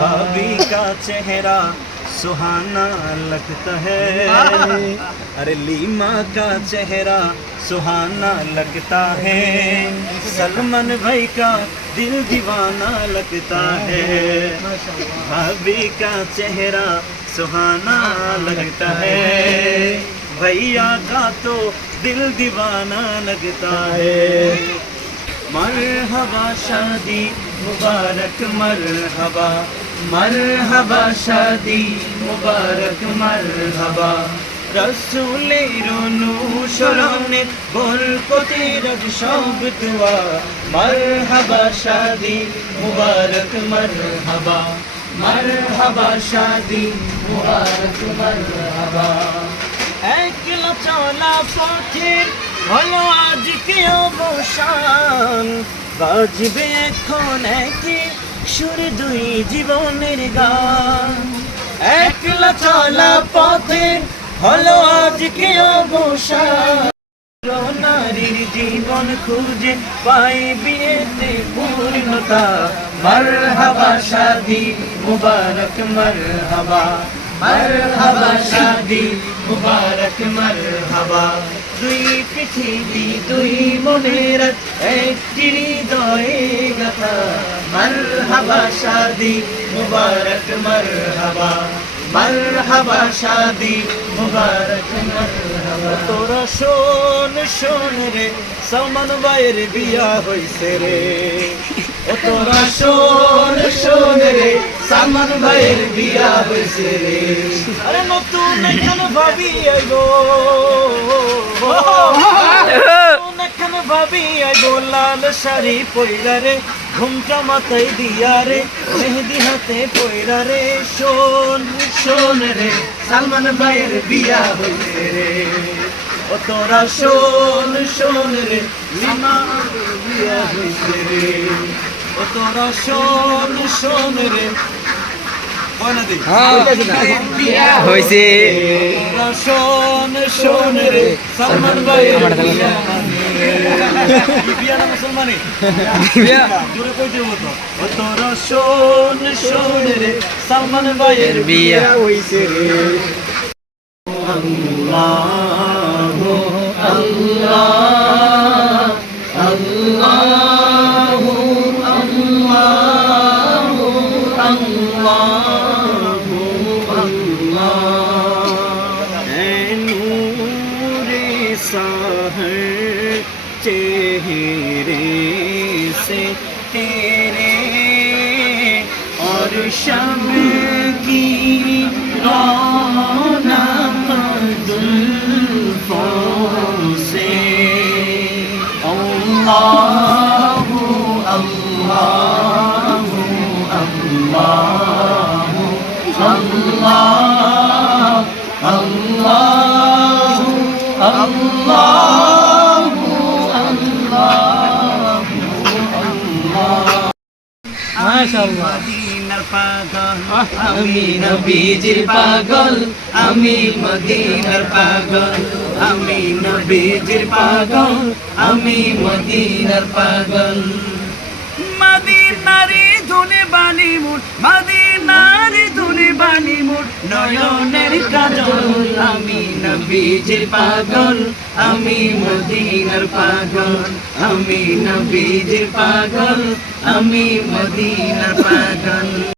भाभी का चेहरा सुहाना लगता है, अरे लीमा का चेहरा सुहाना लगता है, सलमान भाई का दिल दीवाना लगता है। भाभी का चेहरा सुहाना लगता है, भैया का तो दिल दीवाना लगता है। मरहबा शादी मुबारक मरहबा, मरहबा शादी मुबारक मरहबा। रसूले रोनू शरणे बरकतेर सब दुआ, मरहबा शादी मुबारक मरहबा, मरहबा शादी मुबारक मरहबा। একলা চলা পথের হলো আজকে অবসান, বাজবে এখন একই সুর দুই জীবনের গান। একলা চলা পথের হলো আজকে অবসান, নারীর জীবন খুঁজে পাই বিয়েতে পূর্ণতা। মরহবা শাদি মুবারক মরহবা, মরহবা শাদি মুবারক মরহবা। দুই পৃথিবী দুই মনের একটি হৃদয়ে গাথা, মরহবা শাদি মুবারক মরহবা, মরহবা শাদি মুবারক মরহবা। তোরা শোন শোন রে সালমান ভাইয়ের বিয়া হইছে রে, ও তোরা শোন শোন রে সালমান ভাইয়ের বিয়া হইছে রে। আরে নতুন এখন ভাবি আইবো, নতুন এখন ভাবি আইবো, লাল শাড়ি পইরা রে, ঘুমটা মাথায় দিয়া রে, মেহেদি হাতে পইরা রে। শোন শোন রে সালমান ভাইয়ের বিয়া হইছে রে, ও তোরা শোন শোন রে লিমার বিয়া হইছে রে, ও তোরা শোন শোন রে হয়েছে। তোরা শোন শোন রে সালমান ভাইয়ের বিয়া, বিয়া না মুসলমানি জোরে কই দেব তো। ও তোরা শোন শোন রে সালমান ভাইয়ের বিয়া হইছে রে। আল্লাহু আল্লাহ আল্লাহু আল্লাহু আল্লাহু আল্লাহ। এ নূরে সাহর चेहरे से तेरे और शब की रौनक जुल्फों से। अल्लाहु अल्लाहु अल्लाहु अल्लाह अल्लाहु अल्लाह। মদিনার পাগল আমি নবীজির পাগল, আমি মদিনার পাগল, আমি নবীজির পাগল, আমি মদিনার পাগল। মদিনারি ধুনে বানি মুঠ, মদিনারি ধুনে বানি মুঠ, নয়নের কাজল। আমি নবীজির পাগল, আমি মদিনার পাগল, আমি নবীজির পাগল, আমি মদিনার পাগল।